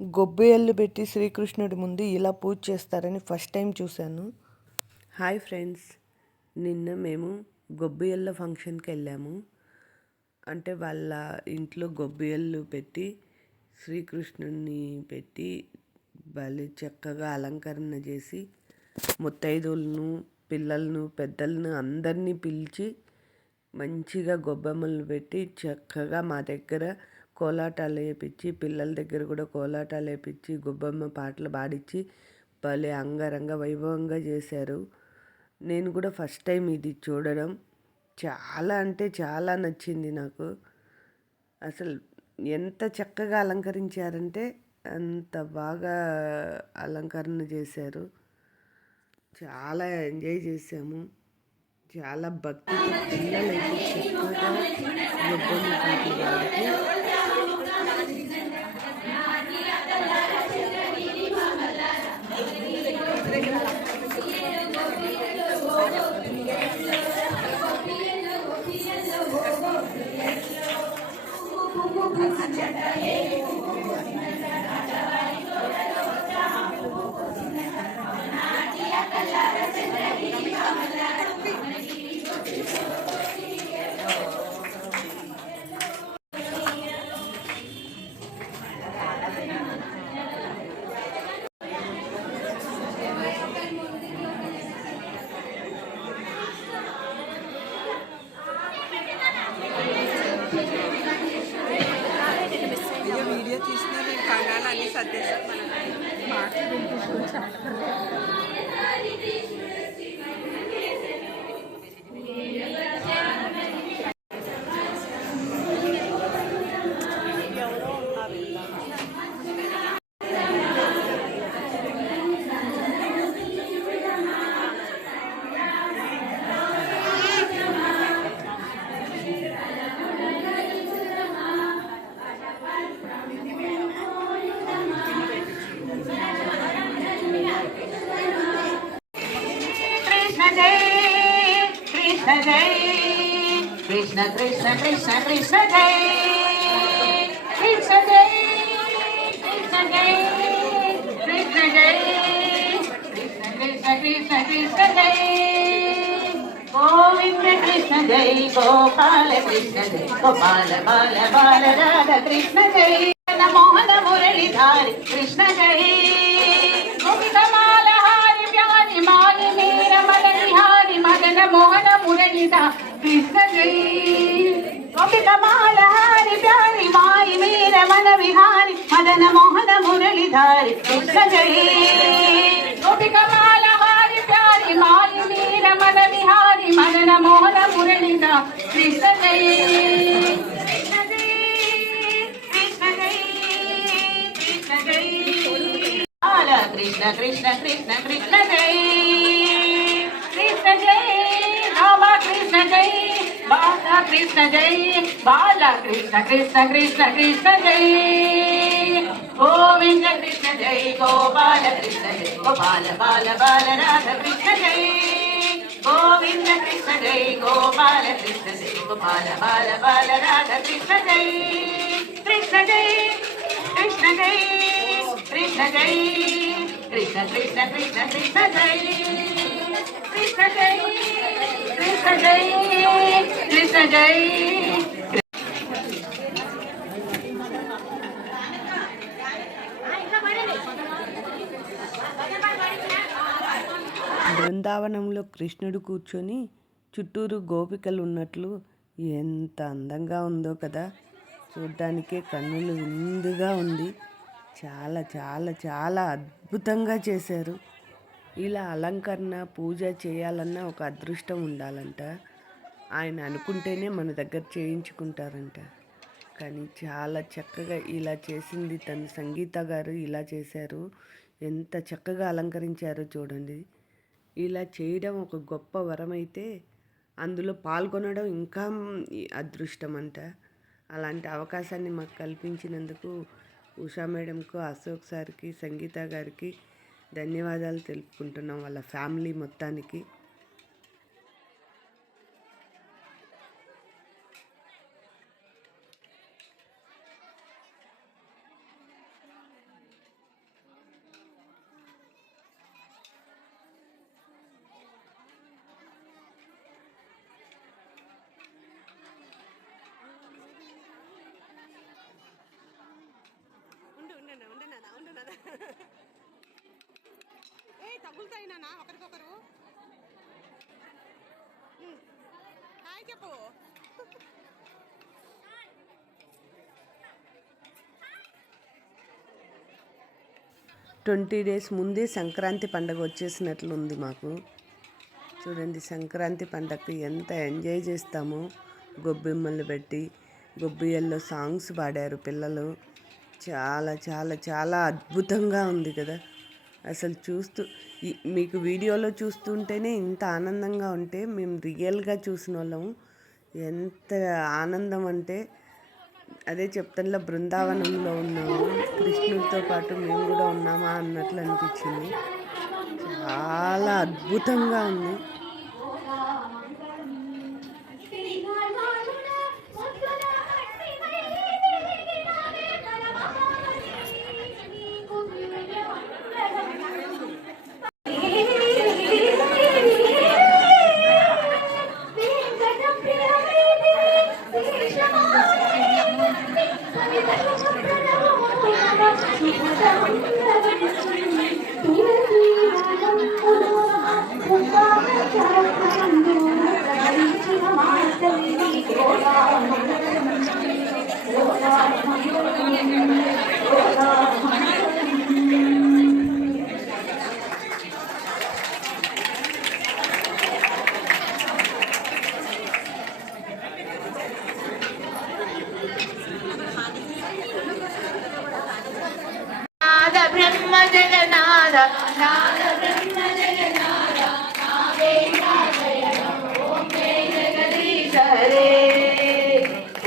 గొబ్బెయ్యలు పెట్టి శ్రీకృష్ణుడి ముందు ఇలా పూజ చేస్తారని ఫస్ట్ టైం చూశాను. హాయ్ ఫ్రెండ్స్, నిన్న మేము గొబ్బెయ్యల ఫంక్షన్కి వెళ్ళాము. అంటే వాళ్ళ ఇంట్లో గొబ్బెయ్యలు పెట్టి శ్రీకృష్ణుడిని పెట్టి భలే చక్కగా అలంకరణ చేసి ముత్తైదువులను, పిల్లలను, పెద్దలను అందరినీ పిలిచి మంచిగా గొబ్బెమ్మలు పెట్టి చక్కగా మా దగ్గర కోలాటాలు వేయించి, పిల్లల దగ్గర కూడా కోలాటాలు వేయించి గొబ్బెమ్మ పాటలు పాడించి భలే అంగరంగ వైభవంగా చేశారు. నేను కూడా ఫస్ట్ టైం ఇది చూడడం. చాలా అంటే చాలా నచ్చింది నాకు. అసలు ఎంత చక్కగా అలంకరించారంటే అంత బాగా అలంకరణ చేశారు. చాలా ఎంజాయ్ చేసాము. చాలా భక్తితో పిల్లలైతే చక్కగా గొబ్బెమ్మ పాటలు పాడుతూ వీడియో తీసిన నేను కంగారు అన్ని సర్దేశాను. Krishna Krishna Krishna Krishna Jai Krishna Jai Krishna Jai Krishna Jai Krishna Krishna Krishna Krishna Jai Govinda Krishna Jai Gopala Krishna Jai Gopala Bala Bala Radha Krishna Jai Mohana Murali Dhari Krishna Jai Gopika Mala Hari Pyari Mani Meera Madani Hari Madana Mohana Murali Dhari Krishna Jai Gopika Mala Hari Pyari Mai Meera Mana Vihari Madana Mohana Murali Dhari Krishna Jai Gopika Mala Hari Pyari Mai Meera Mana Vihari Madana Mohana Murali Dhari Krishna Jai Krishna Jai Krishna Jai Krishna Jai Bala Krishna Krishna Krishna Krishna Jai Krishna Jai Rama Krishna Jai Bala Krishna Jai Bala Krishna Krishna Krishna Krishna Jai Govinda Krishna Jai Gopala Krishna Jai Gopala Bala Bala Radha Krishna Jai Govinda Krishna Jai Gopala Krishna Jai Gopala Bala Bala Radha Krishna Jai Krishna Jai Krishna Jai Krishna Jai Krishna Krishna Krishna Krishna Jai Krishna Jai Krishna Jai Krishna Jai బృందావనంలో కృష్ణుడు కూర్చొని చుట్టూరు గోపికలు ఉన్నట్లు ఎంత అందంగా ఉందో కదా. చూడ్డానికే కన్నులు విందుగా ఉంది. చాలా చాలా చాలా అద్భుతంగా చేశారు. ఇలా అలంకరణ పూజ చేయాలన్నా ఒక అదృష్టం ఉండాలంట. ఆయన అనుకుంటేనే మన దగ్గర చేయించుకుంటారంట. కానీ చాలా చక్కగా ఇలా చేసింది తన సంగీత గారు ఇలా చేశారు. ఎంత చక్కగా అలంకరించారో చూడండి. ఇలా చేయడం ఒక గొప్ప వరం అయితే అందులో పాల్గొనడం ఇంకా అదృష్టం అంట. అలాంటి అవకాశాన్ని మాకు కల్పించినందుకు ఉషా మేడంకు, అశోక్ సార్కి, సంగీత గారికి ధన్యవాదాలు తెలుపుకుంటున్నాం, వాళ్ళ ఫ్యామిలీ మొత్తానికి. పైకి పో. 20 డేస్ ముందే సంక్రాంతి పండగ వచ్చేసినట్లుంది మాకు. చూడండి, సంక్రాంతి పండగకి ఎంత ఎంజాయ్ చేస్తామో. గొబ్బెమ్మలు పెట్టి గొబ్బియ్యల్లో సాంగ్స్ పాడారు పిల్లలు. చాలా చాలా చాలా అద్భుతంగా ఉంది కదా. అసలు మీకు వీడియోలో చూస్తుంటేనే ఇంత ఆనందంగా ఉంటే, మేము రియల్గా చూసిన వాళ్ళము ఎంత ఆనందం అంటే, అదే చెప్తానులో బృందావనంలో ఉన్నాము, కృష్ణుడితో పాటు మేము కూడా ఉన్నామా అన్నట్లు అనిపించింది. చాలా అద్భుతంగా ఉంది. బ్రహ్మ జగన్నాథ నాద బ్రహ్మ జగన్నాథ జగదీశ హరే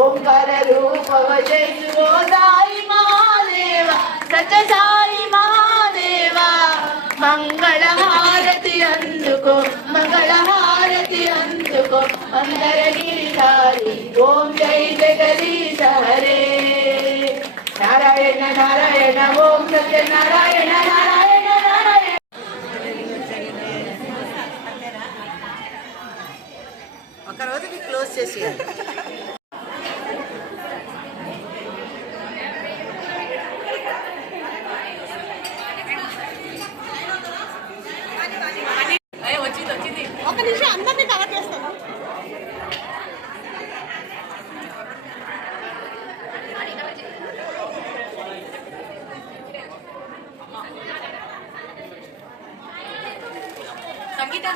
ఓంకార రూపవ జయ సాయి మహాదేవ సత్య సాయి మహాదేవ మంగళ హారతి అందుకో మంగళ హారతి అందుకో మందర గిరిధారి ఓం జై జగదీశ హరే నారాయణ నారాయణ ఓం సత్య నారాయణ నారాయణ నారాయణ. ఒక రోజుకి క్లోజ్ చేసేయాలి. వచ్చింది ఒక నిమిషం అందరినీ కవర్ చేస్తాను. సంగీత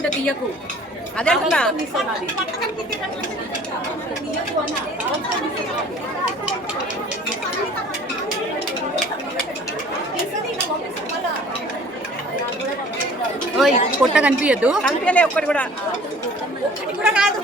అనుకుంటే తీయకు అదే అంటున్నా పొట్ట కనిపించద్దు కనిపించలే ఒక్కటి కూడా కాదు